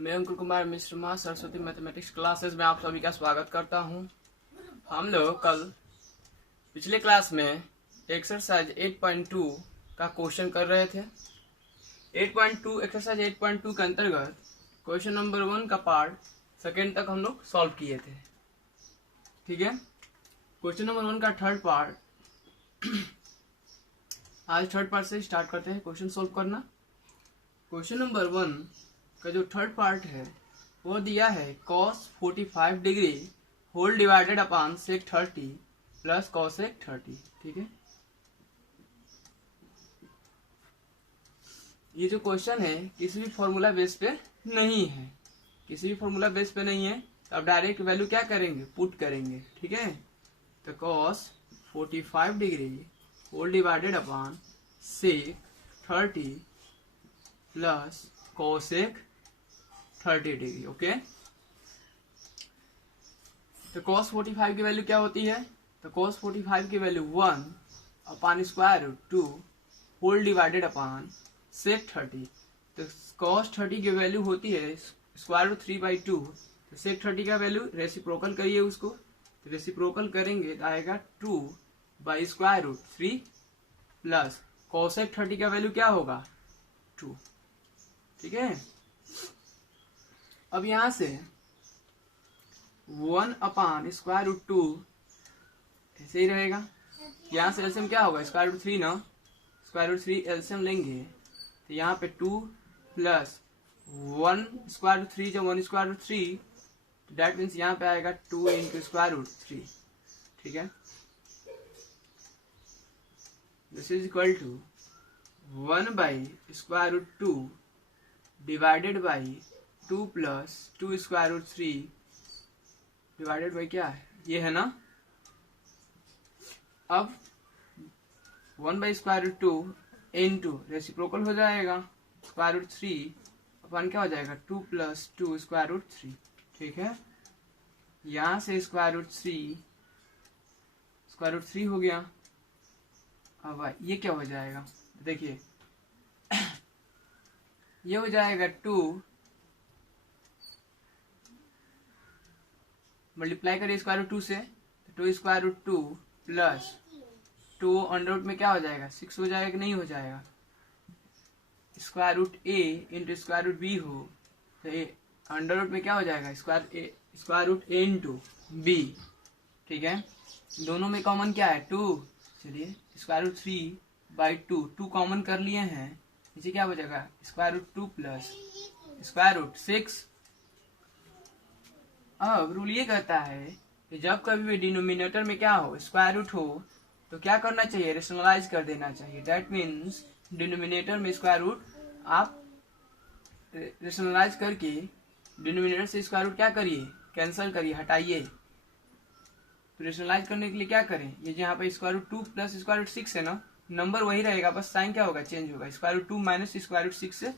मैं अंकुर कुमार मिश्र माँ Saraswati mathematics classes में आप सभी का स्वागत करता हूँ। हम लोग कल पिछले क्लास में एक्सरसाइज 8.2 का क्वेश्चन कर रहे थे। 8.2 एक्सरसाइज 8.2 के अंतर्गत क्वेश्चन नंबर 1 का पार्ट सेकेंड तक हम लोग सॉल्व किए थे। ठीक है, क्वेश्चन नंबर 1 का थर्ड पार्ट आज थर्ड पार्ट से स्टार्ट करते हैं क्वेश्चन सॉल्व करना। क्वेश्चन नंबर 1 का जो थर्ड पार्ट है वो दिया है cos 45 degree whole divided upon sec 30 plus cosec 30। ठीक है, ये जो क्वेश्चन है किसी भी फॉर्मूला बेस पे नहीं है, किसी भी फॉर्मूला बेस पे नहीं है, तो आप डायरेक्ट वैल्यू क्या करेंगे, पुट करेंगे। ठीक है, तो cos 45 degree whole divided upon sec 30 plus cosec 30 degree. Okay, तो cos 45 की वैल्यू क्या होती है, तो cos 45 की value 1 upon square root 2 whole divided upon sec 30। तो cos 30 की वैल्यू होती है स्क्वायर रूट 3/2। तो sec 30 का वैल्यू रेसिप्रोकल करिए उसको, तो रेसिप्रोकल करेंगे तो आएगा 2 by square root 3 plus cosec 30 का वैल्यू क्या होगा 2। ठीक है, अब यहां से 1 अपॉन स्क्वायर रूट 2 ऐसे ही रहेगा। यहां से एलसीएम क्या होगा, स्क्वायर रूट 3 ना, स्क्वायर रूट 3 एलसीएम लेंगे तो यहाँ पे 2 प्लस 1 स्क्वायर रूट 3 जब 1 स्क्वायर रूट 3, तो डेट मीन्स यहाँ पे आएगा 2 इंटू स्क्वायर रूट 3। ठीक है, this is equal to 1 by square root 2 divided by 2 plus 2 square root 3 divided by क्या है, ये है ना। अब 1 by square root 2 into reciprocal हो जाएगा स्क्वायर रूट 3 अपन क्या हो जाएगा 2 प्लस 2 स्क्वायर रूट 3। ठीक है, यहां से स्क्वायर रूट 3 हो गया। अब ये क्या हो जाएगा, देखिए ये हो जाएगा 2 मल्टीप्लाई करिए स्क्वायर रूट 2 से, तो 2 square root 2 plus 2 under root में क्या हो जाएगा 6 हो जाएगा कि नहीं हो जाएगा, square root a into square root b हो तो अंडर रूट में क्या हो जाएगा square root a into b। ठीक है, दोनों में कॉमन क्या है 2, चलिए स्क्वायर रूट 3/2 कॉमन कर लिए हैं, नीचे क्या हो जाएगा square root 2 plus square root 6। अब रूल ये कहता है कि जब कभी भी डिनोमिनेटर में क्या हो स्क्वायर रूट हो तो क्या करना चाहिए, रेशनलाइज कर देना चाहिए। दैट मीन्स डिनोमिनेटर में स्क्वायर रूट आप रेशनलाइज करके डिनोमिनेटर से स्क्वायर रूट क्या करिए, कैंसिल करिए, हटाइए। तो रेशनलाइज करने के लिए क्या करें, ये यहाँ पे square root 2 plus square root 6 है ना, नंबर वही रहेगा, बस साइन क्या होगा चेंज होगा, square root 2 minus square root 6 से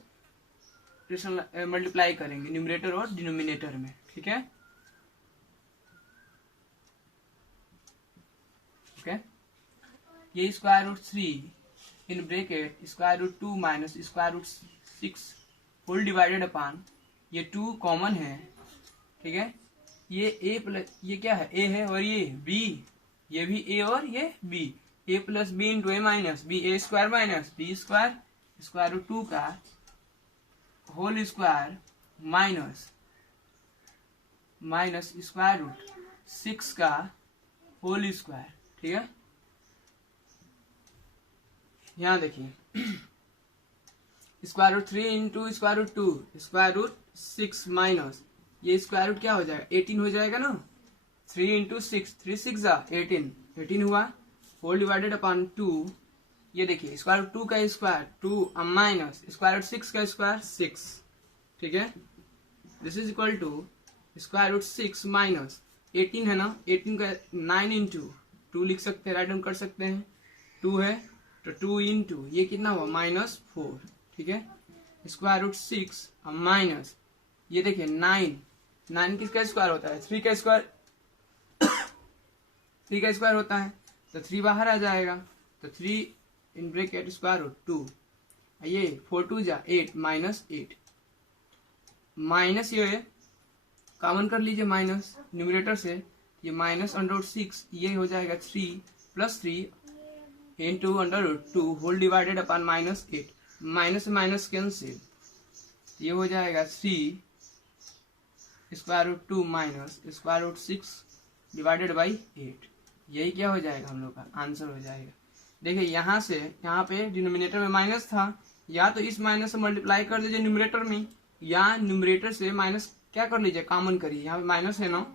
मल्टीप्लाई करेंगे न्यूमरेटर और डिनोमिनेटर में। ठीक है, ओके, ये square root 3 in bracket square root 2 minus square root 6 whole divided upon ये 2 कॉमन है। ठीक है, ये a प्लस ये क्या है a है और ये b, ये भी a और ये b, a plus B into A minus B, A square minus B square square root 2 का whole square minus square root 6 का होल स्क्वायर। ठीक है, यहां देखिए square root 3 into square root 2 square root 6 minus ये square root क्या हो जाएगा 18 हो जाएगा ना, 3 इंटू 6 3 6 18 हुआ, होल डिवाइडेड अपॉन 2। ये देखिए स्क्वायर रूट 2 का स्क्वायर 2 माइनस स्क्वायर रूट 6 का स्क्वायर 6। ठीक है, this is equal to square root 6 minus 18 है ना, 18 का 9 इंटू 2 लिख सकते हैं, राइट डाउन कर सकते हैं, 2 है तो 2 इंटू ये कितना हुआ -4। ठीक है, स्क्वायर रूट 6 माइनस ये देखिए 9 किसका स्क्वायर होता है 3 का स्क्वायर 3 का स्क्वायर होता है, तो 3 बाहर आ जाएगा, तो 3 इन ब्रैकेट स्क्वायर रूट 2, ये 4 2 जा 8 माइनस 8 माइनस ये कॉमन कर लीजिए माइनस न्यूमरेटर से, ये माइनस अंडर रूट 6 ये हो जाएगा 3 plus 3 into under root 2 whole divided upon minus 8, minus minus cancel, ये हो जाएगा 3 square root 2 minus square root 6 divided by 8। यही क्या हो जाएगा हम लोग का आंसर हो जाएगा। देखिए यहाँ से यहाँ पे डिनोमिनेटर में माइनस था, या तो इस माइनस से मल्टीप्लाई कर दीजिए न्यूमरेटर में, या न्यूमरेटर से माइनस क्या कर लीजिए कॉमन करिए। यहाँ पे माइनस है ना,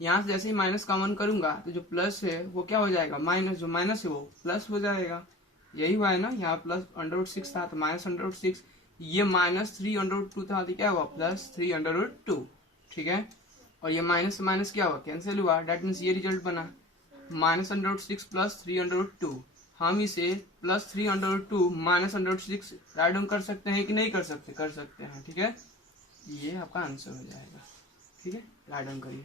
यहाँ से जैसे ही माइनस कॉमन करूंगा तो जो प्लस है वो क्या हो जाएगा माइनस, जो माइनस है वो प्लस हो जाएगा। यही हुआ है ना, यहाँ प्लस अंडर रूट 6 था तो माइनस अंडर रूट 6, ये माइनस 3 अंडर रूट 2 था तो क्या हुआ प्लस 3 अंडर रूट 2। ठीक है, और ये माइनस माइनस क्या हुआ कैंसिल हुआ, डेट मीन्स ये रिजल्ट बना minus under root 6 plus 3 under root 2। हम इसे plus 3 under root 2 minus under root 6 write down कर सकते हैं कि नहीं कर सकते, कर सकते हैं। ठीक है, ये आपका आंसर हो जाएगा। ठीक है, राइट डाउन करिए।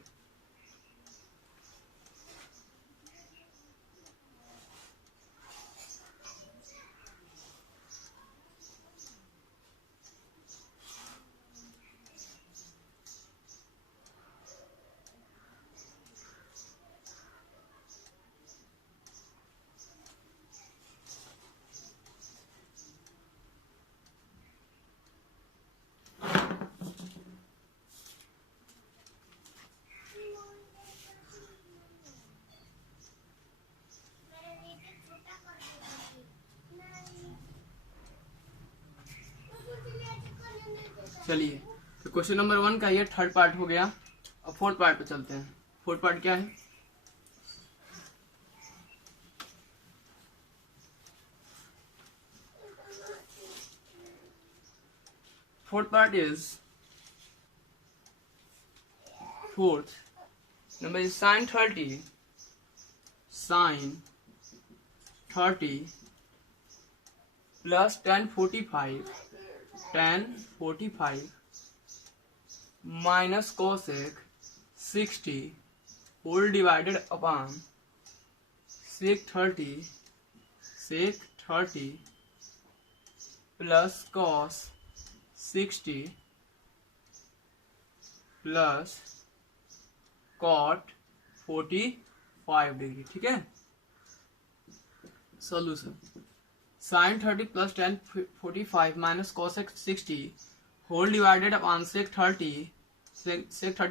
चलिए, तो क्वेश्चन नंबर 1 का ये थर्ड पार्ट हो गया। अब फोर्थ पार्ट पे चलते हैं। फोर्थ पार्ट क्या है, fourth part is fourth number is sine 30 plus tan 45 minus cosec 60 whole divided upon sec 30 plus cos 60 plus cot 45 degree. ठीक है, solution sine 30 plus tan 45 minus cosec 60 whole divided upon sec 30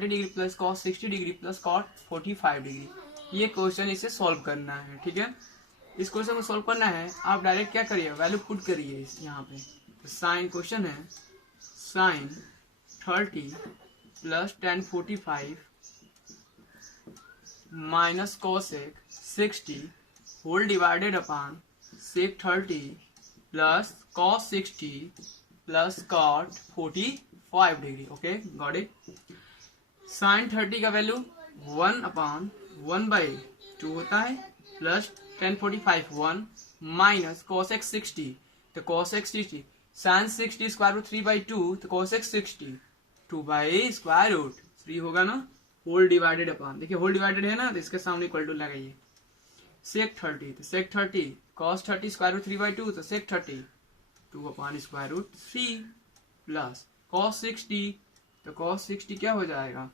degree plus cos 60 degree plus cot 45 degree. ये question इसे solve करना है। ठीक है, इस question को सॉल्व करना है, आप डायरेक्ट क्या करिए वैल्यू पुट करिए यहाँ पे। तो साइन क्वेश्चन है sine 30 plus tan 45 minus cosec 60 whole divided upon sec 30 plus cos 60 plus cot 45 degree. Okay, got it. Sine 30 का वैल्यू 1/1/2 होता है, प्लस tan 45 1 माइनस cosec 60, तो cosec 60 sin 60 स्क्वायर रूट 3/2, तो cosec 60 2/√3 होगा ना, होल डिवाइडेड अपॉन, देखिए whole divided है ना तो इसके सामने इक्वल टू लगाइए sec 30, तो sec 30 cos 30 स्क्वायर रूट 3/2, तो sec 30 2/√3 प्लस cos 60, तो cos 60 क्या हो जाएगा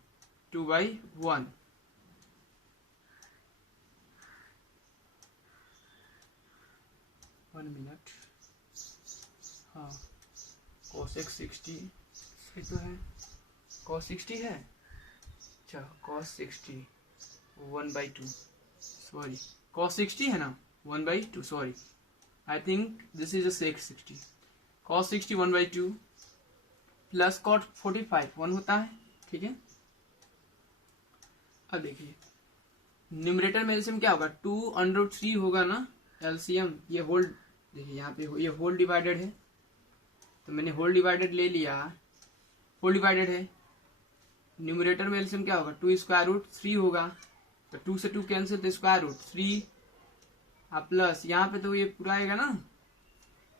2/1। हाँ, cosec 60 ये तो है, cos 60 है, अच्छा cos 60 1/2, सॉरी cos 60 है ना 1/2, sorry I think this is a sec 60, cos 60 1/2 plus cot 45 1 होता है। ठीक है, अब देखिए न्यूमरेटर में एलसीएम क्या होगा 2√3 होगा ना एलसीएम, ये होल देखिए यहाँ पे ये होल डिवाइडेड है, तो मैंने होल डिवाइडेड ले लिया, होल डिवाइडेड है। न्यूमरेटर में एलसीएम क्या होगा 2√3 होगा, तो 2 से 2 कैंसिल, तो √3 प्लस यहाँ पे तो ये पूरा आएगा ना,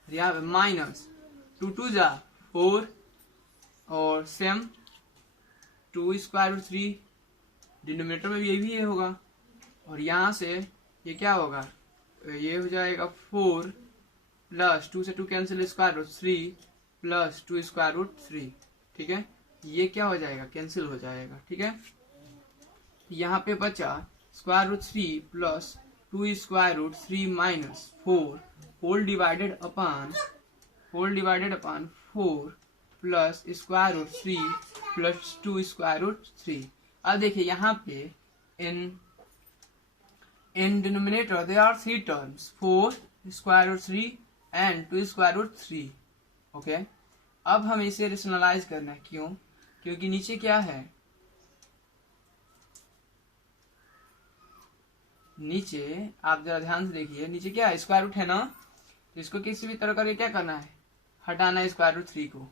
यहाँ पे माइनस 2 2 जा 4 और सेम 2√3 डिनोमिनेटर में भी ये भी होगा, और यहाँ से ये क्या होगा ये हो जाएगा 4 प्लस 2 से 2 कैंसिल √3 प्लस 2√3। ठीक है, ये क्या हो जाएगा, कैंसिल हो जाएगा, ठीक है। यहाँ पे बचा square root 3 plus 2 square root 3 minus 4 whole divided upon 4 plus square root 3 plus 2 square root 3। अब देखिए यहाँ पे in denominator there are 3 terms, 4 square root 3 and 2 square root 3, okay. अब हमें इसे रेशनलाइज करना है, क्यों, क्योंकि नीचे क्या है, नीचे आप जरा ध्यान से देखिए, नीचे क्या है, स्क्वायर रूट है ना, तो इसको किसी भी तरह करके क्या करना है, हटाना है स्क्वायर रूट 3 को,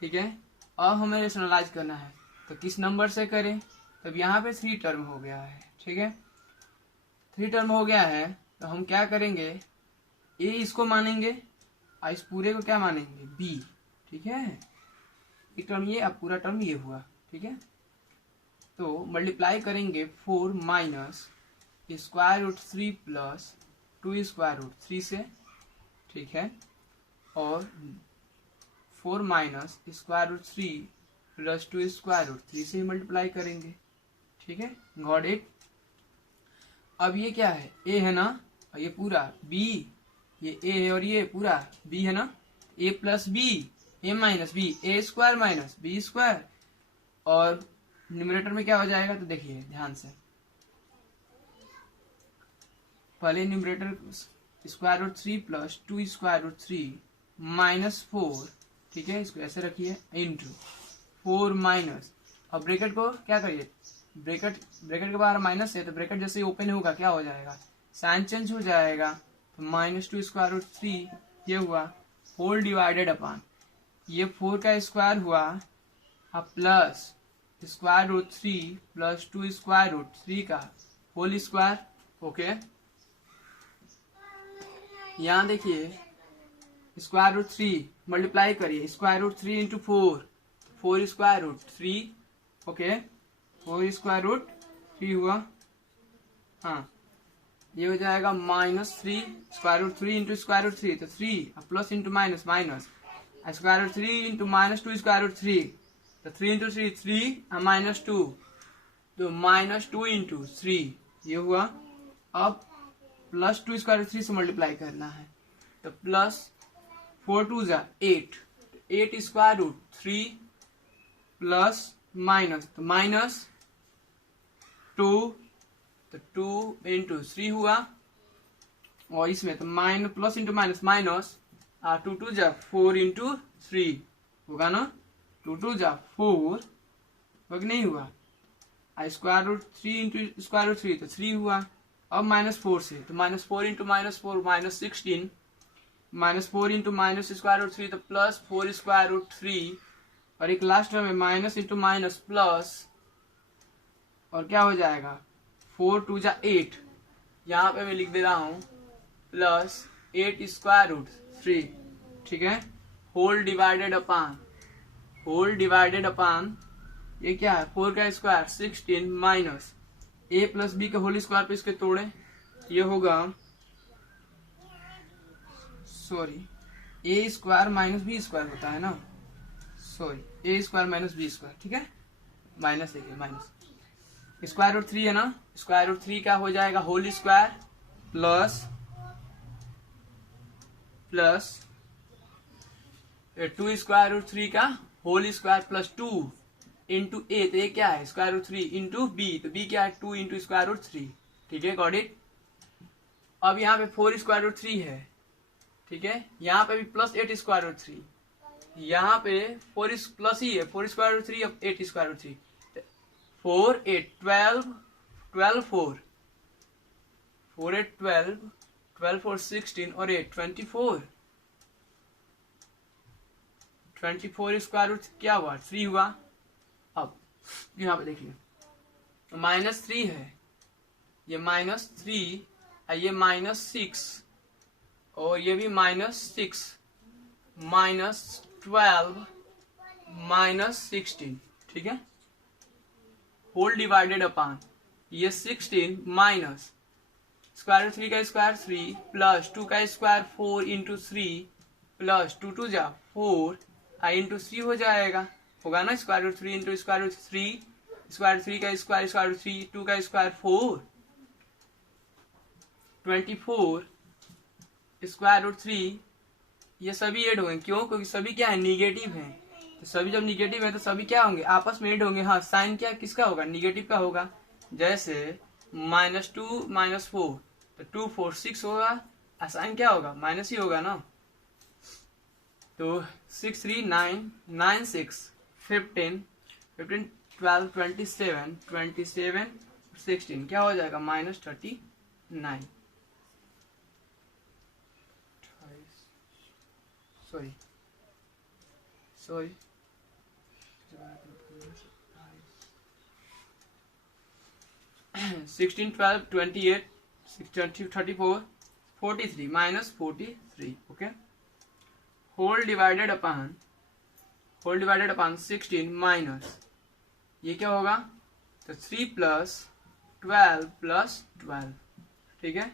ठीक है। अब हमें रेशनलाइज करना है, तो किस नंबर से करें, तब यहाँ पे 3 टर्म हो गया है, ठीक है। 3 टर्म हो गया है तो हम क्या करेंगे, ए इसको मानेंगे और इस पूरे को क्या मानेंगे, बी, ठीक है। एक टर्म ये, अब पूरा टर्म ये हुआ, ठीक है। तो मल्टीप्लाई करेंगे 4 minus square root 3 plus 2 square root 3 से, ठीक है, और 4 minus square root 3 plus 2 square root 3 से मल्टीप्लाई करेंगे, ठीक है, गॉट इट। अब ये क्या है, ए है ना, और ये पूरा बी, ये ए है और ये पूरा बी है ना, A plus B, A minus B, A square minus B square, और न्यूमरेटर में क्या हो जाएगा, तो देखिए ध्यान से, पहले numerator square root 3 plus 2 square root 3 minus 4, ठीक है, इसको ऐसे रखिए, इंटू 4 माइनस, और ब्रैकेट को क्या करिए, ब्रैकेट के बाहर माइनस है तो ब्रैकेट जैसे ही ओपन होगा क्या हो जाएगा, साइन चेंज हो जाएगा, तो माइनस 2 स्क्वायर रूट 3 ये हुआ, होल डिवाइडेड अपॉन ये 4 का स्क्वायर हुआ, अब plus square root 3 plus 2 square root 3 का होल स्क्वायर, ओके। यहाँ देखिए स्क्वायर रूट 3 मल्टीप्लाई करिए, square root 3 into 4 square root 3, okay, 4 square root 3 हुआ, हाँ, ये हो जाएगा -3 square root 3 into square root 3, तो 3 plus into minus minus, square root 3 into -2 square root 3, तो 3 इंटू 3 3 माइनस 2, तो -2 इंटू 3 ये हुआ। अब प्लस 2 स्क्वायर रूट 3 से मल्टीप्लाई करना है, तो प्लस 4 2 जा 8, 8 स्क्वायर रूट 3 प्लस माइनस, तो माइनस 2, तो 2 इंटू 3 हुआ, और इसमें तो minus plus into minus minus, 2 2 जा 4 इंटू 3 होगा ना, 2 2 जा 4 होगा, नहीं हुआ, square root 3 into square root 3 तो 3 हुआ। अब -4 से, तो -4 into -4 -16, -4 into minus square root 3 तो प्लस 4 स्क्वायर रूट 3, और एक लास्ट में माइनस इंटू माइनस प्लस, और क्या हो जाएगा, 4 2 जा 8, यहाँ पे मैं लिख दे रहा हूँ प्लस 8 स्क्वायर रूट 3, ठीक है, होल डिवाइडेड अपॉन ये क्या है, 4 का स्क्वायर 16 माइनस ए प्लस बी के होल स्क्वायर पे इसके तोड़े, ये होगा, सॉरी, ए स्क्वायर माइनस बी स्क्वायर होता है ना, सॉरी, ए स्क्वायर माइनस बी स्क्वायर, ठीक है, माइनस देखिए, माइनस स्क्वायर रूट 3 है ना, स्क्वायर रूट 3 का हो जाएगा whole square plus 2 square root 3 का whole square plus 2 into A, तो ये क्या है, स्क्वायर रूट 3 इंटू बी, तो बी क्या है, 2 इंटू स्क्वायर रूट 3, ठीक है, गॉट इट। अब यहाँ पे 4 स्क्वायर रूट 3 है, ठीक है, यहाँ पे भी प्लस 8 स्क्वायर रूट 3, यहाँ पे 4 प्लस ही है, 4 स्क्वायर रूट 3 अब 8 स्क्वायर रूट 3, 4 8 12 12 4 4 8 12 12 4 16 और 8 24 स्क्वायर रूट क्या हुआ, 3 हुआ। अब यहाँ पे देखिए -3 है, ये -3, ये -6, और ये भी -6, -12 -16, ठीक है, होल डिवाइडेड अपॉन ये 16 माइनस स्क्वायर रूट 3 का स्क्वायर 3 प्लस 2 का स्क्वायर 4 इंटू 3 प्लस 2 2 जा 4 इंटू 3 हो जाएगा, होगा ना, square root 3 into square root 3, square 3 का स्क्वायर रूट 3, 2 का स्क्वायर 4, 24 स्क्वायर रूट 3, ये सभी ऐड होंगे। क्यों? क्योंकि सभी क्या है, निगेटिव है। तो सभी जब निगेटिव है तो सभी क्या होंगे, आपस में ऐड होंगे। हाँ, साइन क्या किसका होगा, निगेटिव का होगा। जैसे -2 -4, तो 2 4 6 होगा, साइन क्या होगा, माइनस ही होगा ना। तो 6 3 9 9 6 15 15 12 27 27 16 क्या हो जाएगा, -39। Sorry 16 12 28 20 34 43 -43। Okay, whole divided upon 16 minus ये क्या होगा, तो 3 + 12 + 12, ठीक है।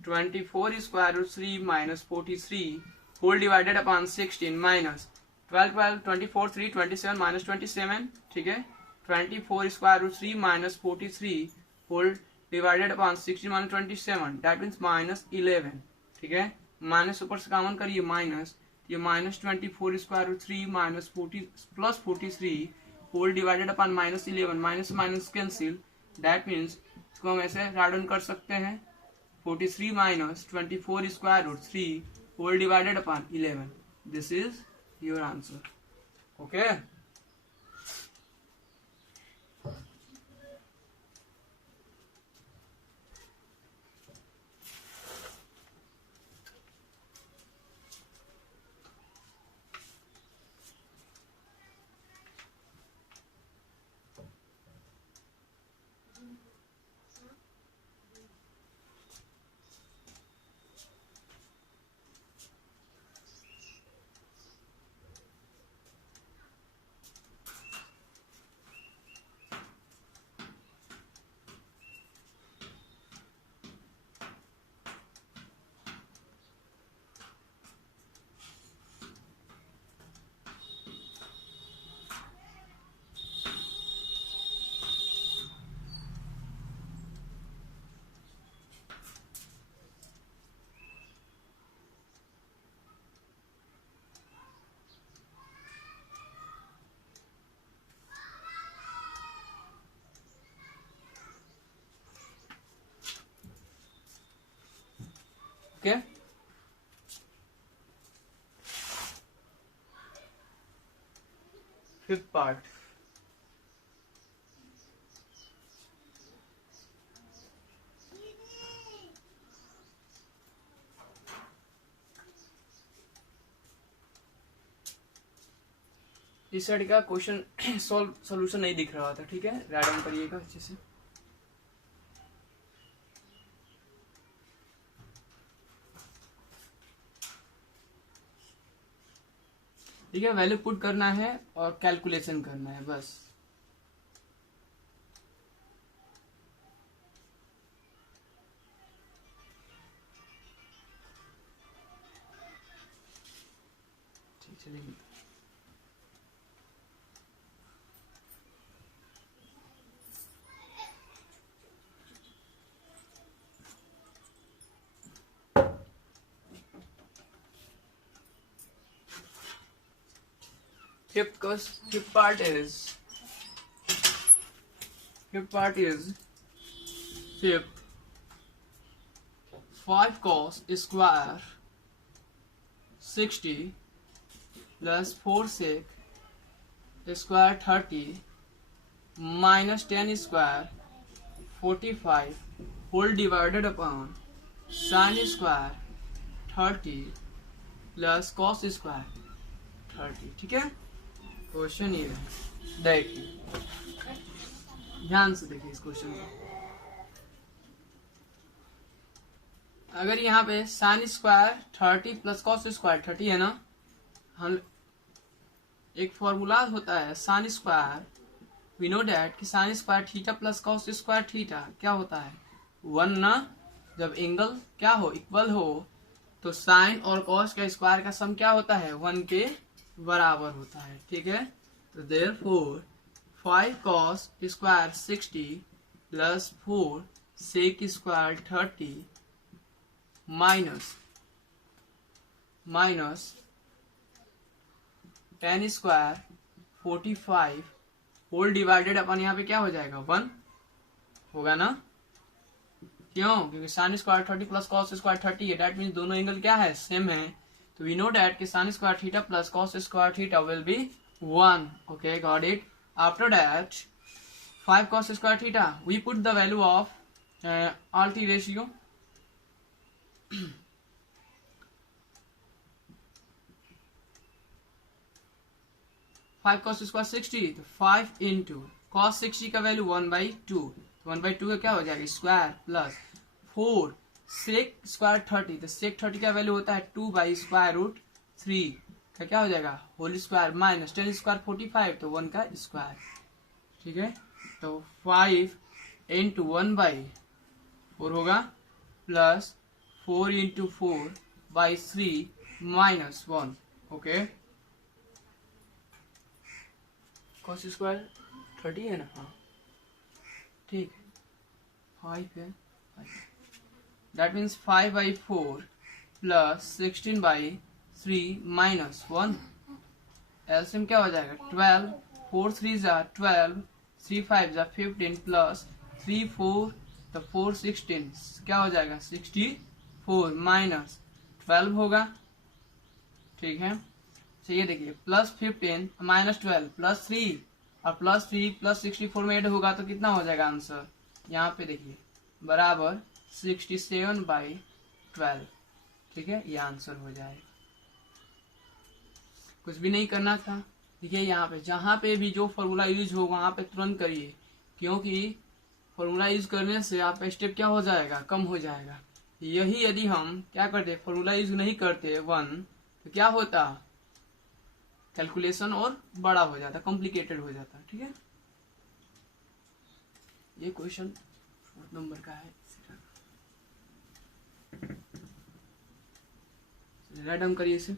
24 square root 3 -43 whole divided upon 16 minus 12 12 24 3 27 -27, ठीक है। 24 square root 3 -43 whole divided upon 16 -27, that means -11, ठीक है। माइनस ऊपर से कॉमन करिए माइनस, ये -24 square root 3 + 43 whole divided upon -11, minus minus cancel, that means इसको हम ऐसे राइट डाउन कर सकते हैं 43 - 24 square root 3 whole divided upon 11। This is your answer. Okay, okay, fifth part. इस साइड का क्वेश्चन सॉल्यूशन नहीं दिख रहा था, ठीक है, राइट डाउन करिएगा अच्छे से। ठीक है, वैल्यू पुट करना है और कैलकुलेशन करना है बस। ठीक चलेगी। Fifth part is fifth 5 cos square 60 plus 4 sec square 30 minus 10 square 45 whole divided upon sin square 30 plus cos square 30। ठीक है, क्वेश्चन ये है, देखिए ध्यान से देखिए इस क्वेश्चन को। अगर यहाँ पे sine square 30 plus cos square 30 है ना, हम एक फॉर्मूला होता है sine square, we know that कि sine square theta plus cos square theta क्या होता है 1 ना। जब एंगल क्या हो, इक्वल हो, तो साइन और कॉस का स्क्वायर का सम क्या होता है 1 के बराबर होता है। ठीक है, तो therefore 5 cos square 60 plus 4 sec square 30 minus 10 square 45 whole divided upon यहाँ पे क्या हो जाएगा 1 होगा ना। क्यों? क्योंकि sign square 30 plus cos square 30 है, दैट मीन्स दोनों एंगल क्या है, सेम है। तो वी नो दैट कि sine square theta plus cos square theta will B 1। Okay, got it. After that 5 cos square theta, we put the value of RT ratio. 5 cos square 60, तो 5 into cos 60 का value 1/2, 1/2 का क्या हो जाएगा square plus 4 sec square 30, तो सेक 30 का value होता है 2/√3 का क्या हो जाएगा होल स्क्वायर माइनस 10 स्क्वायर 45, तो 1 का स्क्वायर। ठीक है, तो 5 इंटू 1/4 होगा plus 4 into 4/3 minus 1। Okay, cos square 30 है ना, हाँ ठीक है, 5 है, that means 5/4 plus 16/3 minus 1। LCM क्या हो जाएगा 12, 4 3 जा 12, 3 5 जा 15 प्लस 3 4, तो 4 16 क्या हो जाएगा 64 माइनस 12 होगा। ठीक है, ये देखिए प्लस 15 माइनस 12 प्लस 3 और प्लस 3 प्लस 64 में ऐड होगा तो कितना हो जाएगा आंसर, यहाँ पे देखिए बराबर 67/12। ठीक है, ये आंसर हो जाएगा। कुछ भी नहीं करना था। देखिए यहाँ पे जहां पे भी जो फॉर्मूला यूज हो वहां पे तुरंत करिए, क्योंकि फॉर्मूला यूज करने से आपका स्टेप क्या हो जाएगा, कम हो जाएगा। यही यदि हम क्या करते फॉर्मूला यूज नहीं करते 1, तो क्या होता कैलकुलेशन और बड़ा हो जाता, कॉम्प्लिकेटेड हो जाता। ठीक है, ये क्वेश्चन 4 नंबर का है। राइट डाउन करिए इसे।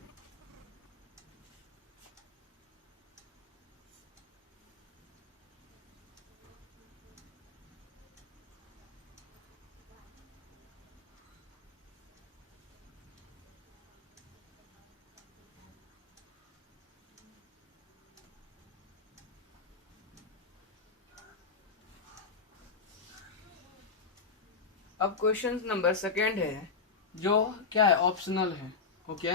अब क्वेश्चन नंबर 2 है, जो क्या है ऑप्शनल है। ओके,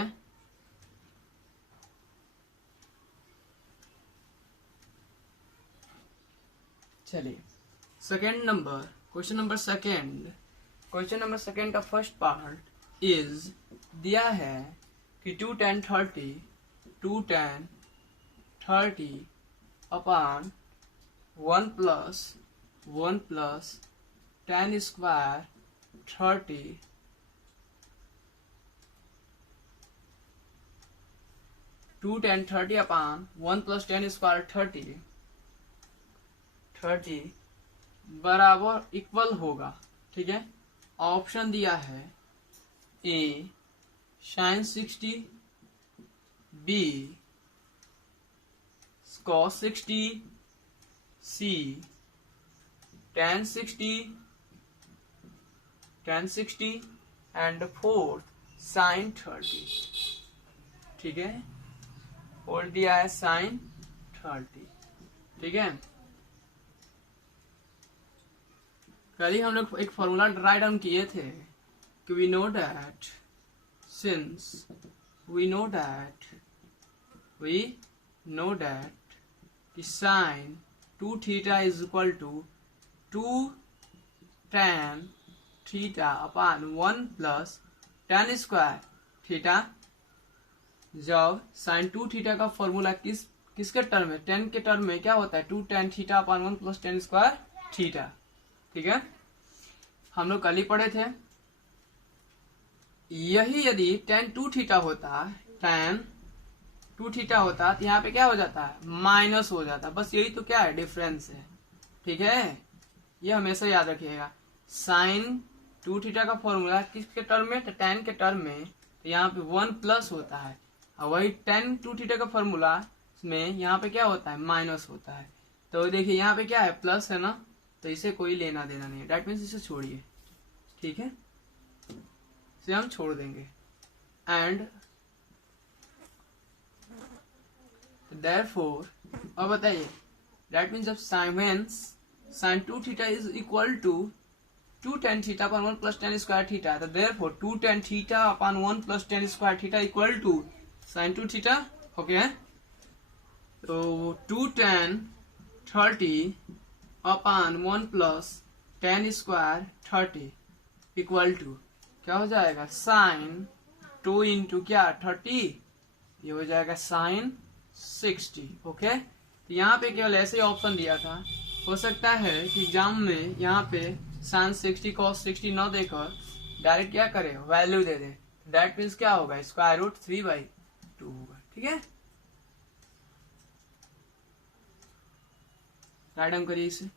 चलिए second number, question number 2। Question number 2 का फर्स्ट पार्ट इज दिया है कि 2 tan 30 upon 1 plus tan square 30 2 tan 30 upon 1 plus tan square 30 बराबर इक्वल होगा। ठीक है, ऑप्शन दिया है A sin 60, B cos 60, C tan 60 and 4 sin 30। ठीक है, और दिया है sin 30। ठीक है, कल ही हम लोग एक फॉर्मूला राइट डाउन किए थे कि वी नो दैट कि sine 2 theta is equal to 2 tan theta upon 1 plus tan square theta. जब साइन 2 थीटा का फॉर्मूला किसके टर्म में, tan के टर्म में क्या होता है 2 tan theta upon 1 plus tan square theta. ठीक है, हम लोग कल ही पढ़े थे। यही यदि tan 2 थीटा होता, तो यहाँ पे क्या हो जाता है माइनस हो जाता। बस यही तो क्या है डिफरेंस है। ठीक है, ये हमेशा याद रखिएगा। साइन 2 थीटा का फॉर्मूला किसके टर्म में, तो tan के टर्म में, तो यहाँ पे 1 प्लस होता है। और वही tan 2 थीटा का फॉर्मूला में यहाँ पे क्या होता है, माइनस होता है। तो देखिए यहाँ पे क्या है, प्लस है ना, तो इसे कोई लेना देना नहीं है, डेट मीन्स इसे छोड़िए, ठीक है, इसे हम छोड़ देंगे। एंड देयरफॉर, अब बताइए, डेट मीन्स जब sine 2 theta is equal to 2 tan theta upon 1 plus tan square theta, तो therefore 2 tan theta upon 1 plus tan square theta equal to sine 2 theta. Okay, तो 2 tan 30 upon 1 plus tan square 30 equal to क्या हो जाएगा, sign 2 into क्या 30, ये हो जाएगा sign 60। Okay, तो यहाँ पे केवल ऐसे ऑप्शन दिया था, हो सकता है कि एग्जाम में यहाँ पे साइन 60 cos 60 न देकर डायरेक्ट क्या करे, value they they, that means क्या होगा, स्क्वायर रूट 3/2 होगा। ठीक है, राइट डाउन करिए इसे।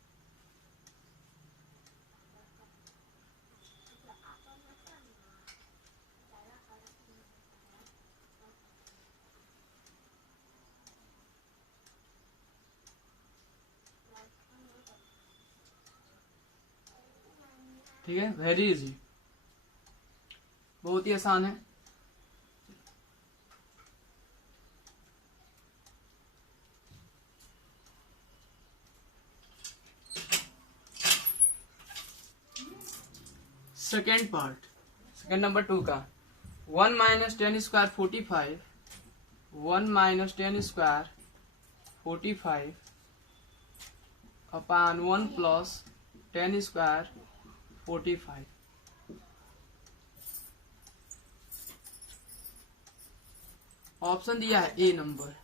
ठीक है, वेरी इजी, बहुत ही आसान है। सेकेंड पार्ट, सेकेंड नंबर 2 का 1 minus tan square 45, 1 minus tan square 45 upon 1 plus tan square 45। Option दिया है A number,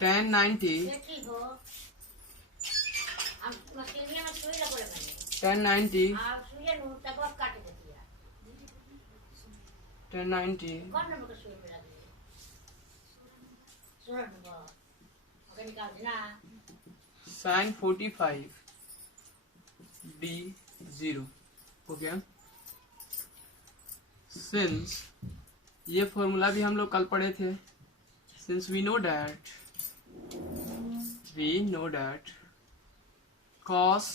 tan 90 tan 90 tan 90 sine 45 d0। Okay, since ये फॉर्मूला भी हम लोग कल पढ़े थे, since we know that cos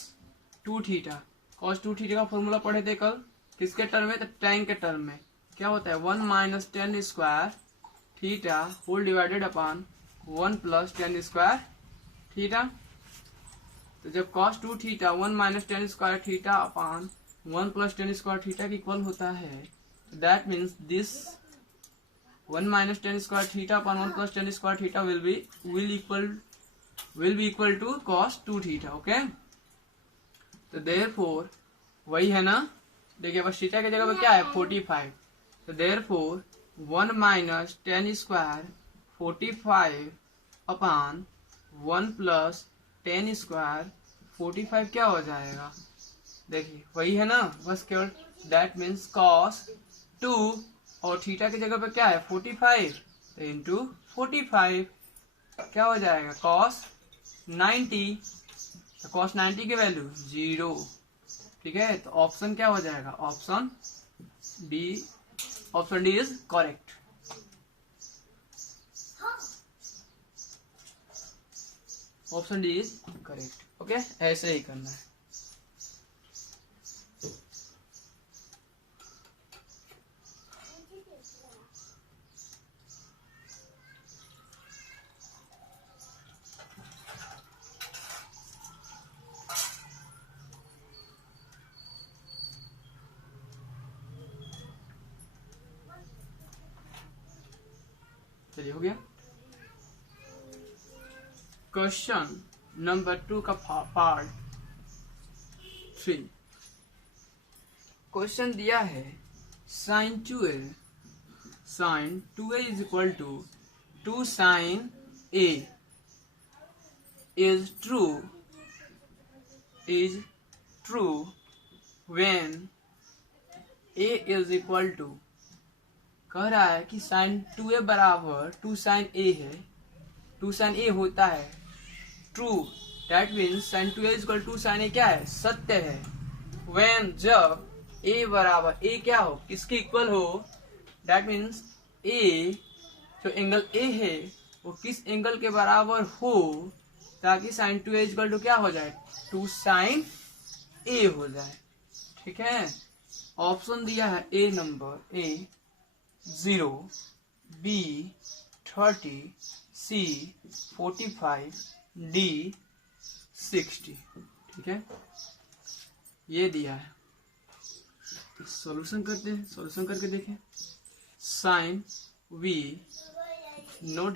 2 theta, cos 2 theta का फॉर्मूला पढ़े थे कल, किसके टर्म में, तो tan के टर्म में क्या होता है, 1 minus tan square theta whole divided upon 1 plus tan square theta. तो जब cos 2 theta 1 minus tan square theta upon 1 plus tan square theta के इक्वल होता है, that means this 1 minus tan square theta upon 1 plus tan square theta will be equal to cos 2 theta. Okay, तो therefore वही है ना, देखिए बस theta की जगह पे क्या है 45, तो therefore 1 minus tan square 45 upon 1 plus tan square 45 क्या हो जाएगा, देखिए वही है ना, बस केवल दैट मीन्स cos 2 और थीटा की जगह पे क्या है 45, तो इंटू 45 क्या हो जाएगा cos 90, तो cos 90 की वैल्यू 0। ठीक है, तो ऑप्शन क्या हो जाएगा, option D is correct. Option D is correct. Okay, ऐसे ही करना है। चलिए, हो गया। क्वेश्चन नंबर 2 का पार्ट 3। क्वेश्चन दिया है sine 2a is equal to 2 sine a is true when a is equal to, कह रहा है कि साइन 2a बराबर 2 साइन a है, 2 साइन a होता है true, that means sine 2a equal 2 sine a क्या है, सत्य है। व्हेन, जब a बराबर a क्या हो, किसके इक्वल हो, दैट मीन्स a जो एंगल ए है वो किस एंगल के बराबर हो ताकि साइन 2a इक्वल टू क्या हो जाए, 2 साइन ए हो जाए। ठीक है, ऑप्शन दिया है A number, A 0, B 30, C 45, D 60। ठीक है, ये दिया है। सॉल्यूशन करते हैं, सॉल्यूशन करके देखें। साइन वी नो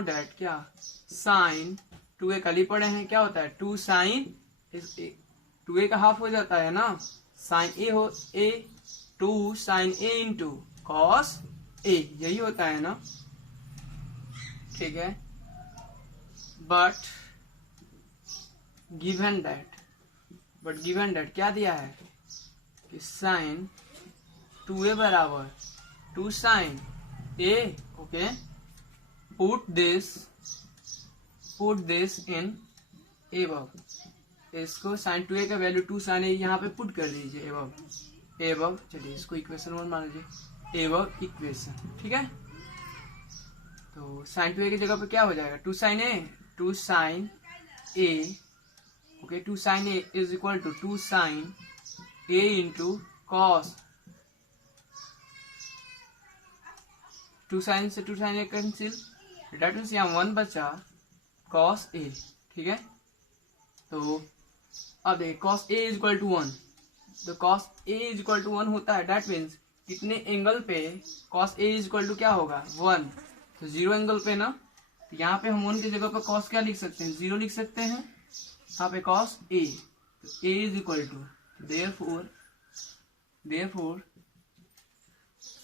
डैट क्या साइन 2a कल ही पढ़े हैं, क्या होता है 2 साइन 2a का हाफ हो जाता है ना, साइन ए हो ए 2 साइन ए इंटू कॉस ए, यही होता है ना। ठीक है, बट गिवन दैट क्या दिया है कि साइन 2a बराबर 2 sine A. Okay, put this in above, इसको साइन 2a का वैल्यू 2 साइन ए यहाँ पे पुट कर दीजिए एबव। चलिए इसको इक्वेशन 1 मान लीजिए, एबव इक्वेशन। ठीक है, तो साइन 2a की जगह पे क्या हो जाएगा, 2 sine A. Okay, 2 sine A is equal to 2 sine A into cos, 2 sine से 2 sine A cancel, that means यहाँ 1 बचा कॉस ए। ठीक है, तो अब देखिए cos A is equal to 1, तो cos A is equal to 1 होता है, डेट मीन्स कितने एंगल पे cos A is equal to क्या होगा 1, तो 0 एंगल पे ना, तो यहाँ पे हम 1 की जगह पे कॉस क्या लिख सकते हैं, 0 लिख सकते हैं। यहाँ पे कॉस ए, तो ए इज इक्वल टू देयरफॉर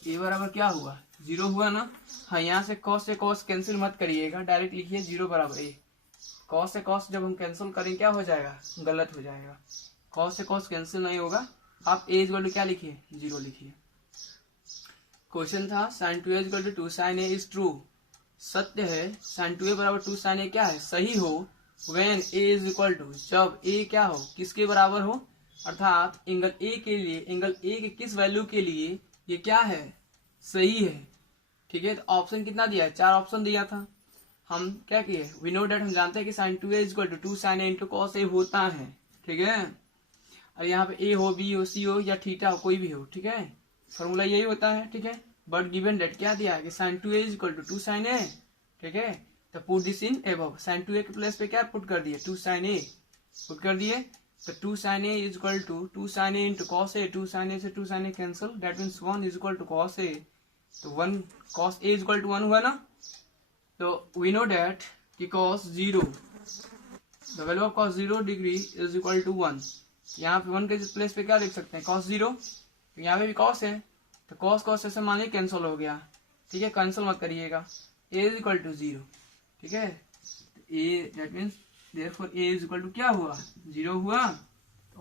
ए बराबर क्या हुआ 0 हुआ ना। हाँ, यहाँ से कॉस कैंसिल मत करिएगा, डायरेक्ट लिखिए 0 बराबर ए। कॉस से कॉस जब हम कैंसिल करें क्या हो जाएगा, गलत हो जाएगा, कॉस से कॉस कैंसिल नहीं होगा। आप ए इक्वल टू क्या लिखिए 0 लिखिए। क्वेश्चन था sine 2a equal to 2 sine A is true, सत्य है साइन 2a बराबर 2 साइन ए क्या है, सही हो। When a is equal to, जब a क्या हो किसके बराबर हो, अर्थात एंगल a के लिए, एंगल a के किस वैल्यू के लिए ये क्या है, सही है। ठीक है, तो ऑप्शन कितना दिया है, 4 ऑप्शन दिया था। हम क्या किए, वी नो डेट, हम जानते हैं कि sine 2a is equal to 2 sine A into cos A होता है। ठीक है, और यहाँ पे a हो, b हो, c हो या थीटा हो, कोई भी हो। ठीक है, फॉर्मूला यही होता है। ठीक है, बट गिवन डेट क्या दिया है कि sine 2a is equal to 2 sine A. ठीक है, तो put this in above, sine 2a के प्लेस पे क्या पुट कर दिए 2 साइन ए पुट कर दिए, तो 2 sine A is equal to 2 sine A into cos A, 2 sine A से 2 sine A cancel, that means 1 is equal to cos A, तो 1 cos A is equal to 1 हुआ ना। तो वी नो डेट कि cos 0, the value of cos 0 degree is equal to 1। यहाँ पे 1 के place पे क्या लिख सकते हैं कॉस 0, तो यहाँ पे भी कॉस है, तो कॉस ऐसे मानिए कैंसिल हो गया। ठीक है, कैंसिल मत करिएगा, ए इज इक्वल टू 0। ठीक है, A that means therefore A is equal to क्या हुआ 0 हुआ, तो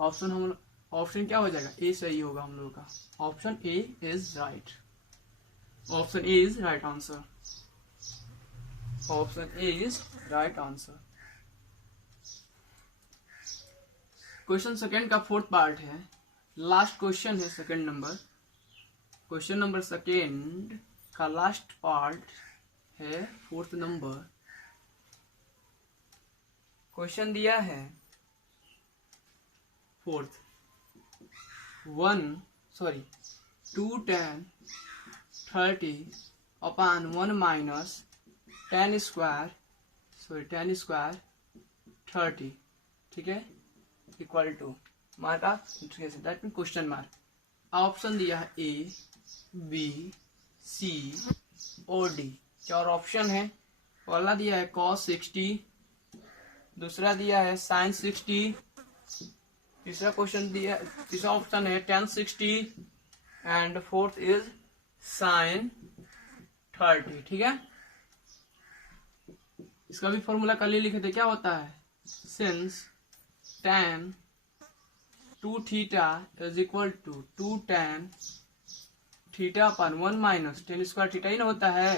ऑप्शन क्या हो जाएगा, ए सही होगा हम लोगों का। Option A is right, option A is right answer, option A is right answer. Question second का 4th पार्ट है, लास्ट क्वेश्चन है second number, question number second का लास्ट पार्ट है 4th नंबर। क्वेश्चन दिया है 4th 2 tan 30 upon 1 minus tan square 30। ठीक है, equal to mark of integration, that mean question mark. Option दिया है ए, बी, सी और डी। 4 ऑप्शन है, पहला दिया है cos 60, दूसरा दिया है sin 60, तीसरा ऑप्शन है tan 60 and 4th is sin 30। ठीक है, इसका भी फॉर्मूला कल ही लिखे थे, क्या होता है since tan 2 theta is equal to 2 tan theta upon 1 minus tan square theta ही ना होता है,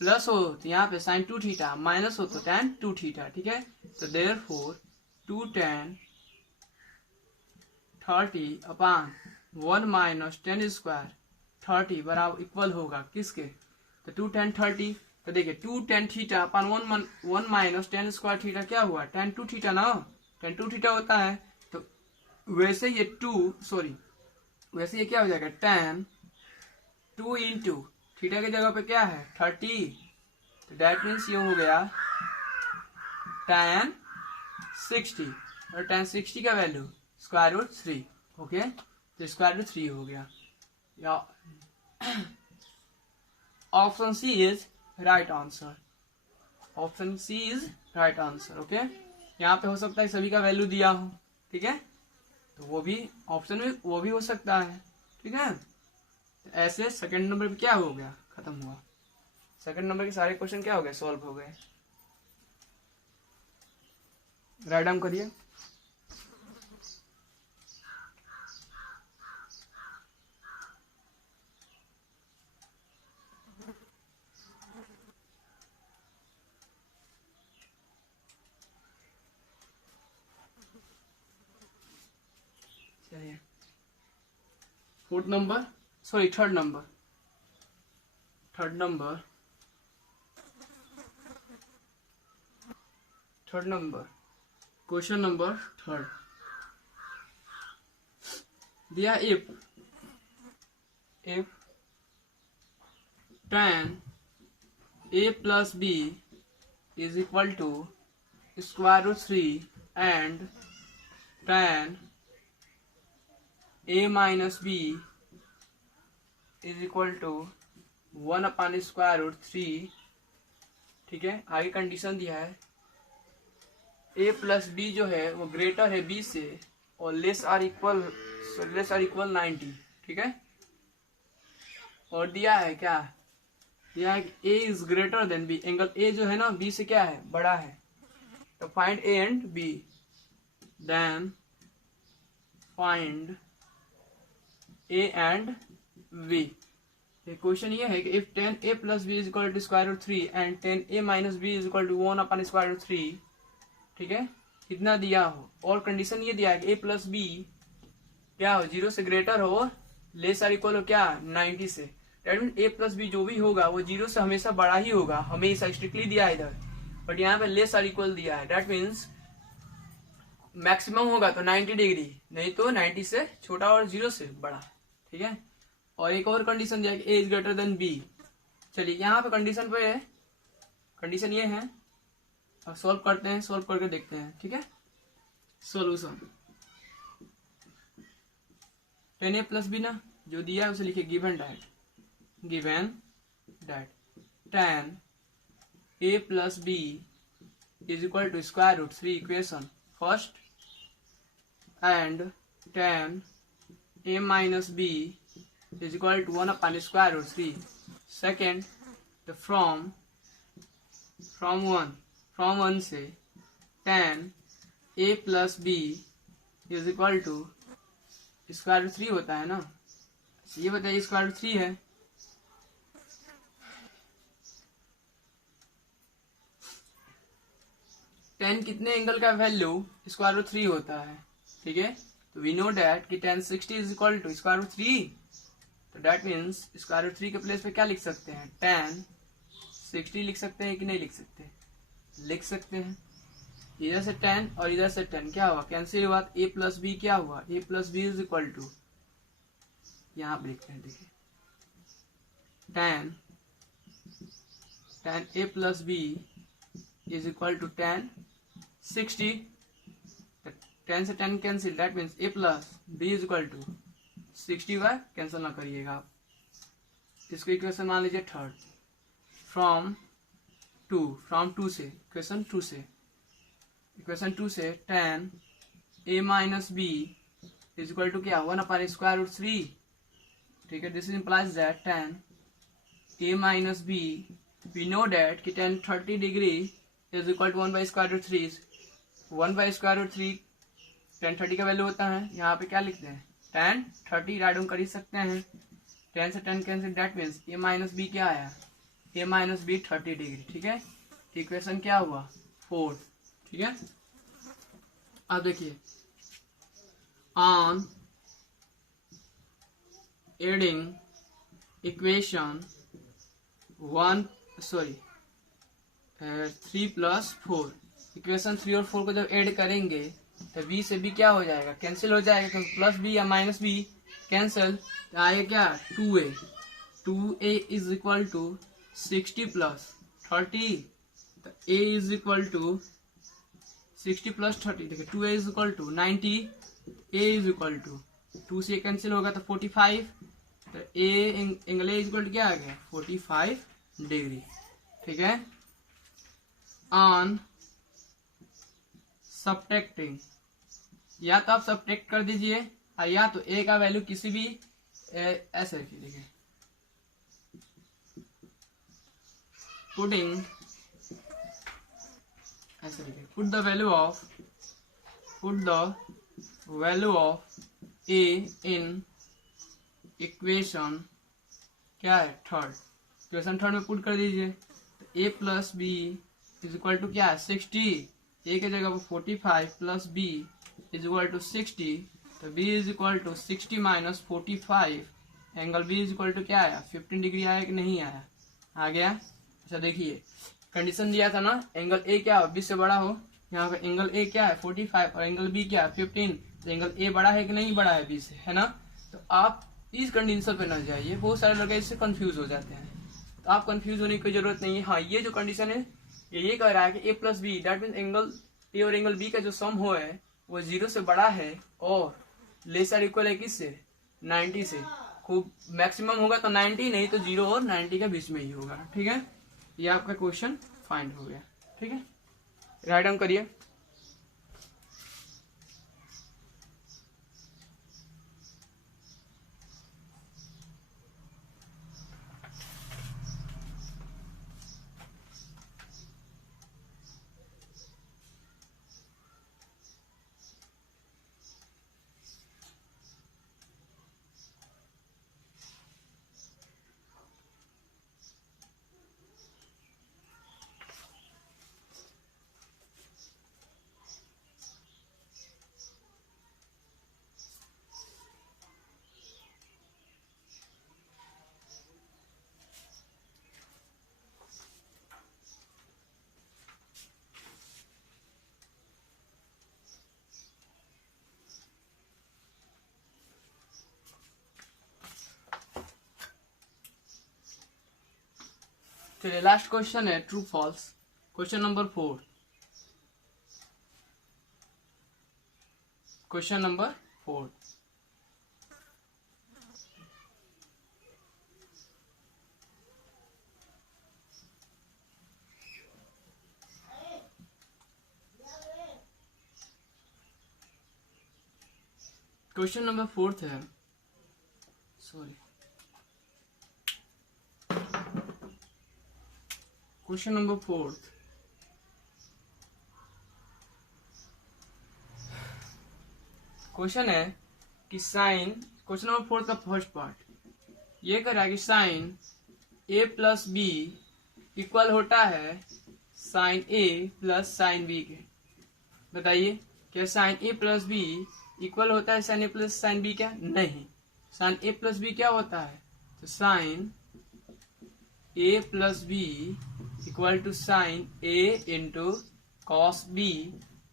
प्लस हो तो यहाँ पे sin 2 थीटा, माइनस हो तो tan 2 थीटा। ठीक है, तो therefore 2 tan 30 upon 1 minus tan square 30 बराबर इक्वल होगा किसके, तो 2 tan 30, तो देखिए 2 tan theta upon 1 minus tan square theta क्या हुआ, tan 2 थीटा ना, tan 2 थीटा होता है। तो वैसे ये वैसे ये क्या हो जाएगा, tan 2 इंटू थीटा की जगह पे क्या है 30, तो डेट मीन्स ये हो गया tan 60, और tan 60 का वैल्यू स्क्वायर रूट 3, ओके, तो स्क्वायर रूट 3 हो गया। या option C is right answer, option C is right answer, okay. यहाँ पे हो सकता है सभी का वैल्यू दिया हो, ठीक है, तो वो भी ऑप्शन में वो भी हो सकता है, ठीक है। तो ऐसे सेकंड नंबर पे क्या हो गया, खत्म हुआ, सेकंड नंबर के सारे क्वेश्चन क्या हो गए, सॉल्व हो गए। राइट डाउन करिए। चलिए fourth number, sorry third number question number third दिया, if tan a plus b is equal to square root 3 and tan a minus b is equal to 1 upon square root 3, ठीक है। आगे condition दिया है a plus B जो है वो greater है b से और लेस आर इक्वल 90, ठीक है। और दिया है क्या, दिया है कि a is greater than b, angle a जो है ना b से क्या है, बड़ा है, तो find a and b, then find a and b। Question ये है कि if tan a plus B is equal to square root 3 and tan a minus B is equal to 1 upon square root 3, ठीक है, इतना दिया हो, और condition ये दिया है कि a प्लस बी क्या हो, 0 से ग्रेटर हो, लेस आर इक्वल हो क्या 90 से, that mean a plus B जो भी होगा वो 0 से हमेशा बड़ा ही होगा, हमेशा स्ट्रिक्टली दिया है इधर, बट यहाँ पे लेस आर इक्वल दिया है, डेट मीन्स मैक्सिमम होगा तो 90 डिग्री, नहीं तो 90 से छोटा और 0 से बड़ा, ठीक है। और एक और कंडीशन दिया है कि a is greater than b। चलिए यहाँ पे कंडीशन ये है, अब सॉल्व करते हैं, सॉल्व करके देखते हैं, ठीक है। Solution tan a plus B ना जो दिया है उसे लिखिए given that tan a plus B is equal to square root 3 equation first and tan a minus B is equal to 1 upon square root 3 second, तो फ्रॉम 1 से tan a plus B is equal to square root 3 होता है ना, ये बताइए square root 3 है, tan कितने angle का वैल्यू स्क्वायर रूट 3 होता है, ठीक है। तो वी नो डैट कि tan 60 is equal to square root 3, तो डैट मीन्स स्क्वायर रूट 3 के प्लेस पे क्या लिख सकते हैं, tan 60 लिख सकते हैं कि नहीं लिख सकते, लिख सकते हैं। इधर से tan और इधर से tan क्या हुआ, कैंसिल हुआ, a प्लस बी क्या हुआ, a plus B is equal to, यहाँ पे लिखते हैं, देखिए tan a plus B is equal to tan 60, tan से tan cancel, that means a plus B is equal to 60 by, cancel ना करिएगा आप, इसको इक्वेशन मान लीजिए थर्ड, फ्रॉम टू से इक्वेशन 2 से tan a minus B is equal to क्या 1 अपॉन स्क्वायर रूट 3, ठीक है। This implies that tan a minus B, we know that कि tan 30 degree is equal to 1 by square root 3, 1 by square root 3 tan 30 का value होता है, यहाँ पे क्या लिखते हैं tan 30 राइट डाउन कर ही सकते हैं, tan से tan cancel, that means a minus B क्या आया, a माइनस बी 30 डिग्री, ठीक है। इक्वेशन क्या हुआ 4, ठीक है। अब देखिए ऑन एडिंग इक्वेशन 3+4, इक्वेशन 3 और 4 को जब ऐड करेंगे तो b से b क्या हो जाएगा, कैंसिल हो जाएगा, क्योंकि प्लस बी या माइनस बी कैंसिल, तो आएगा क्या 2a, 2a is equal to 60 plus 30, तो a is equal to 60 plus 30, देखिए 2a is equal to 90, a is equal to 2 से कैंसिल होगा तो 45, तो a angle A is equal to क्या आ गया 45 डिग्री। ठीक है, ऑन सब्ट्रैक्टिंग, या तो आप सब्ट्रैक्ट कर दीजिए और या तो a का वैल्यू किसी भी ऐसे रखिए, देखिए पुटिंग ऐसे लिखे, put the value of a in equation क्या है थर्ड, इक्वेशन थर्ड में पुट कर दीजिए, तो a plus B is equal to क्या है 60, a के जगह पर 45 plus b is equal to 60, तो b is equal to 60 minus 45, angle b is equal to क्या आया 15 डिग्री आया कि नहीं आया, आ गया। अच्छा देखिए कंडीशन दिया था ना, एंगल a क्या हो 20 से बड़ा हो, यहाँ पे एंगल a क्या है 45 और एंगल b क्या है 15, तो एंगल a बड़ा है कि नहीं बड़ा है 20 से, है ना। तो आप इस कंडीशन पे न जाइए, बहुत सारे लोग इससे कंफ्यूज हो जाते हैं, तो आप कंफ्यूज होने की जरूरत नहीं है। हाँ, ये जो कंडीशन है ये कह रहा है कि a plus B that mean angle a और एंगल b का जो सम हो है वो 0 से बड़ा है और लेसर इक्वल है किससे 90 से, खूब मैक्सिमम होगा तो 90, नहीं तो 0 और 90 के बीच में ही होगा। ठीक है, ये आपका क्वेश्चन फाइंड हो गया। ठीक है, राइट डाउन करिए। चलिए लास्ट क्वेश्चन है true false, question number 4, question number 4। Question number 4 है, सॉरी क्वेश्चन नंबर 4, क्वेश्चन है कि साइन, क्वेश्चन नंबर 4 का फर्स्ट पार्ट ये कह रहा है कि sine a plus B equal होता है sine a plus sine b के। बताइए क्या sine a plus B equal होता है sine a plus sine b क्या? नहीं, साइन a प्लस बी क्या होता है, तो sine a plus B equal to sine a into cos B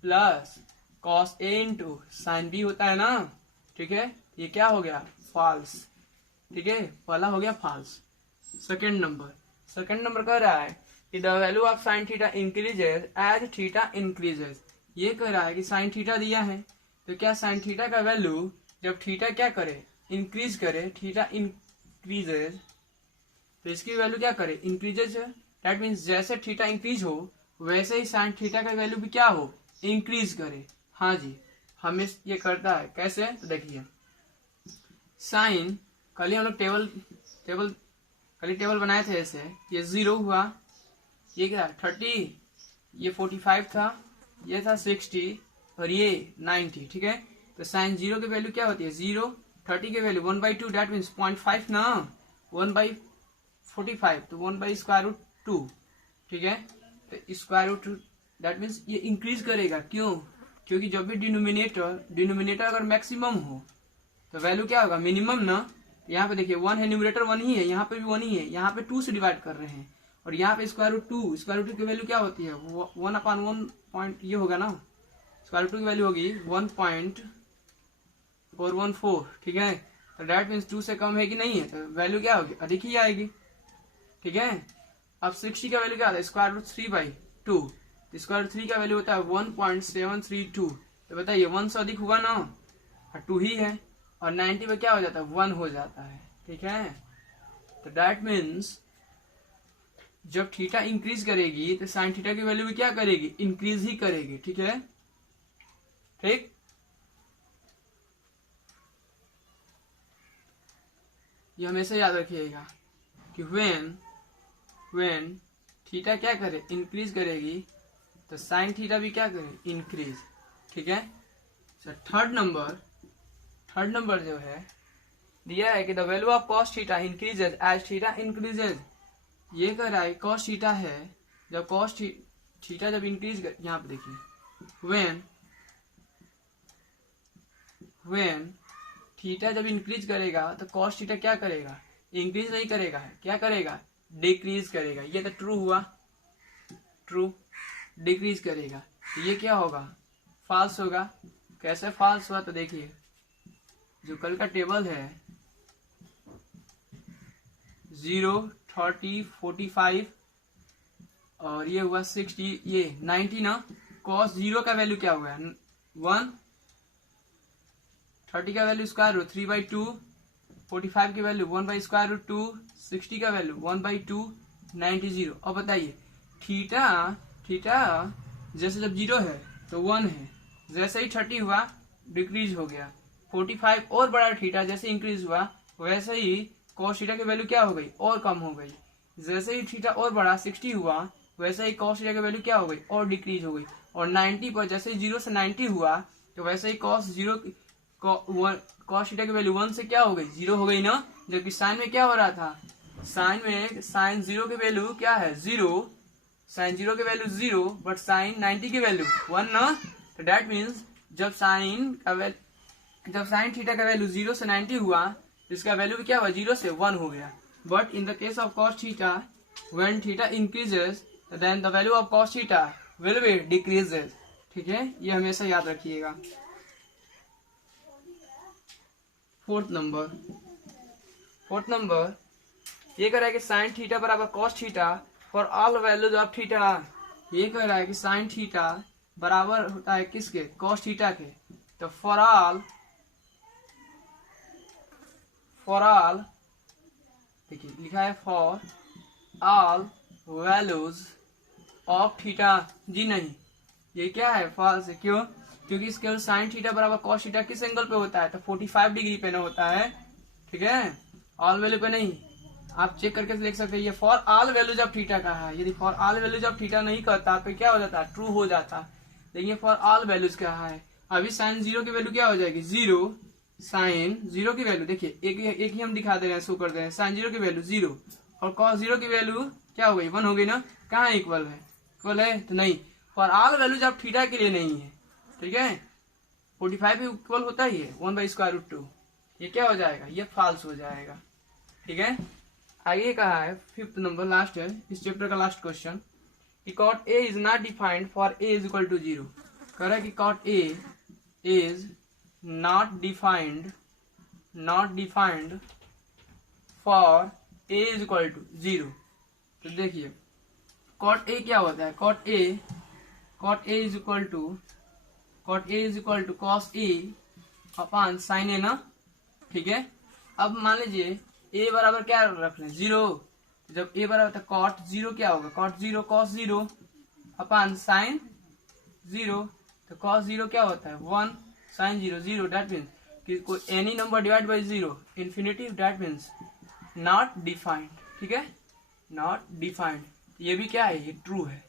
plus cos a into sine b होता है ना। ठीक है, ये क्या हो गया फॉल्स। ठीक है, पहला हो गया फॉल्स। सेकंड नंबर कह रहा है कि the value of sine theta increases as theta increases. ये कह रहा है कि साइन थीटा दिया है तो क्या साइन थीटा का वैल्यू जब थीटा क्या करे इंक्रीज करे, थीटा इंक्रीजेज, तो इसकी वैल्यू क्या करे इंक्रीजेज है। दैट मीन्स जैसे थीटा इंक्रीज हो वैसे ही साइन थीटा का वैल्यू भी क्या हो इंक्रीज करे। हाँ जी, हमें ये करता है कैसे, तो देखिए साइन कल ही हम लोग टेबल बनाए थे ऐसे, ये 0 हुआ, ये क्या 30, ये 45 था, ये था 60 और ये 90। ठीक है, तो साइन 0 की वैल्यू क्या होती है 0, 30 की वैल्यू 1/2, दैट मीन्स 0.5 ना, 1/45 तो 1/√2। ठीक है, तो √2 दैट मीन्स ये इंक्रीज करेगा। क्यों? क्योंकि जब भी डिनोमिनेटर अगर मैक्सिमम हो तो वैल्यू क्या होगा मिनिमम ना, तो यहाँ पे देखिए 1 है, न्यूमरेटर 1 ही है, यहाँ पे भी 1 ही है, यहाँ पे 2 से डिवाइड कर रहे हैं, और यहाँ पे स्क्वायर रूट 2, स्क्वायर रूट की वैल्यू क्या होती है 1/1 पॉइंट, ये होगा ना, स्क्वायर रूट की वैल्यू होगी 1.414, ठीक है। तो डेट मीन्स 2 से कम है कि नहीं है, तो वैल्यू क्या होगी, अधिक ही आएगी, ठीक है। अब 60 का वैल्यू क्या आता है, स्क्वायर रूट 3/2, तो स्क्वायर रूट 3 का वैल्यू होता है 1.732, तो बताइए 1 से अधिक हुआ ना, 2 ही है, और 90 में क्या हो जाता है 1 हो जाता है, ठीक है। तो डेट मीन्स जब थीटा इंक्रीज करेगी तो साइन थीटा की वैल्यू भी क्या करेगी, इंक्रीज ही करेगी, ठीक है, ठीक। ये हमेशा याद रखिएगा कि व्हेन थीटा क्या करे, इंक्रीज करेगी, तो साइन थीटा भी क्या करे, इंक्रीज, ठीक है। थर्ड नंबर जो है दिया है कि the value of cos theta increases as theta increases, ये कह रहा है कॉस थीटा है, जब कॉस थीटा जब इंक्रीज कर, यहाँ पे देखिए व्हेन थीटा जब इंक्रीज करेगा तो कॉस थीटा क्या करेगा, इंक्रीज नहीं करेगा, क्या करेगा, डिक्रीज करेगा, ये तो ट्रू हुआ, ट्रू, डिक्रीज करेगा, तो ये क्या होगा, फॉल्स होगा। कैसे फॉल्स हुआ, तो देखिए जो कल का टेबल है 0, 30, 45 और ये हुआ 60, ये 90 ना, cos 0 का वैल्यू क्या हुआ 1, 30 का वैल्यू स्क्वायर रूट 3/2, 45 की वैल्यू 1/√2, 60 का वैल्यू 1/2, 90 0। और बताइए थीटा जैसे जब 0 है तो 1 है, जैसे ही 30 हुआ डिक्रीज हो गया, 45 और बड़ा थीटा जैसे इंक्रीज हुआ वैसे ही कॉस थीटा की वैल्यू क्या हो गई, और कम हो गई, जैसे ही थीटा और बड़ा 60 हुआ वैसे ही कॉस थीटा की वैल्यू क्या हो गई, और डिक्रीज हो गई, और 90 पर जैसे ही 0 से 90 हुआ तो वैसे ही कॉस थीटा की वैल्यू 1 से क्या हो गई, 0 हो गई ना। जबकि साइन में क्या हो रहा था, साइन 0 की वैल्यू क्या है 0, साइन 0 की वैल्यू 0, बट साइन 90 की वैल्यू 1 ना। तो डेट मीन्स जब साइन थीटा का वैल्यू 0 से 90 हुआ तो इसका वैल्यू भी क्या हुआ, 0 से 1 हो गया। But in the case of cos theta when theta increases then the value of cos theta will be decreases, ठीक है, ये हमेशा याद रखिएगा। फोर्थ नंबर ये कह रहा है कि साइन थीटा बराबर cos theta for all values of theta, ये कह रहा है कि साइन थीटा बराबर होता है किसके, cos थीटा के। तो फॉर ऑल देखिए लिखा है for all values of theta, जी नहीं, ये क्या है, फॉल्स है, क्यों, क्योंकि इसके साइन थीटा बराबर cos थीटा किस एंगल पे होता है, तो 45 डिग्री पे ना होता है, ठीक है, ऑल वैल्यू पे नहीं। आप चेक करके देख सकते हैं, ये for all values of theta का है, यदि for all values of theta नहीं करता तो क्या हो जाता, ट्रू हो जाता, लेकिन फॉर ऑल वैल्यूज का है। अभी साइन 0 की वैल्यू क्या हो जाएगी, 0, साइन 0 की वैल्यू देखिए एक ही हम दिखा दे रहे हैं, शो कर दे रहे हैं, साइन 0 की वैल्यू 0 और cos 0 की वैल्यू क्या हो गई, 1 हो गई ना। कहाँ इक्वल है, इक्वल है तो नहीं, for all values of theta के लिए नहीं है, ठीक है। 45 भी इक्वल होता ही है 1/√2, ये क्या हो जाएगा, ये फॉल्स हो जाएगा, ठीक है। आगे कहा है फिफ्थ नंबर, लास्ट है इस चैप्टर का लास्ट क्वेश्चन, कि cot A is not defined for A is equal to 0। कह रहा है कि cot A is not defined for A is equal to 0। तो देखिए cot A क्या होता है, cot A is equal to cos A upon sin A ना, ठीक है। अब मान लीजिए A बराबर क्या रख लें, 0, जब A बराबर था cot 0 क्या होगा, cot 0 cos 0 अपॉन sin 0, तो cos 0 क्या होता है 1, sin 0 0, डेट मीन्स कि कोई any number divide by 0 infinity, that means not defined, ठीक है, नॉट डिफाइंड। ये भी क्या है, ये ट्रू है,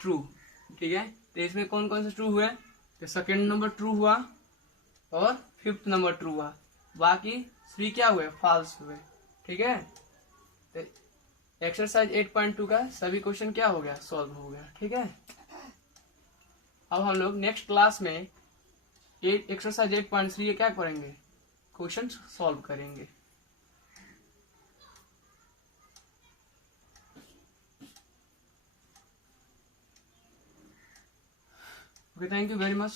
ट्रू, ठीक है। तो इसमें कौन कौन से ट्रू हुए, तो सेकेंड नंबर ट्रू हुआ और फिफ्थ नंबर ट्रू हुआ, बाकी 3 क्या हुए, फॉल्स हुए, ठीक है। तो एक्सरसाइज 8.2 का सभी क्वेश्चन क्या हो गया, सॉल्व हो गया, ठीक है। अब हम लोग नेक्स्ट क्लास में एक्सरसाइज 8.3 क्या करेंगे, क्वेश्चन सॉल्व करेंगे। Okay, thank you very much.